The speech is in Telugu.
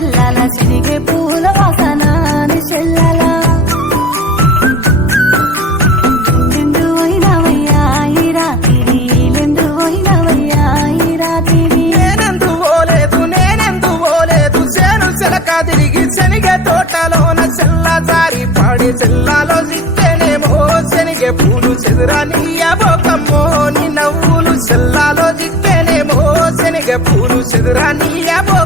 చెల్లాల చిరిగే పూల వాసన చెల్లాల లెందు పోయినవయ్యా ఈ రాత్రి లెందు పోయినవయ్యా ఈ రాత్రి నేనెందు పోలేదు చేను చెలక తిరిగి శనిగే తోటలోన చెల్ల జారి పాడి చెల్లాలో దిక్కేనేమో శనిగే పూలు చెదురా నీయబోకమ్మో నీ నవ్వులు చెల్లాలో దిక్కేనేమో శనిగే పూలు చెదురా నీయబో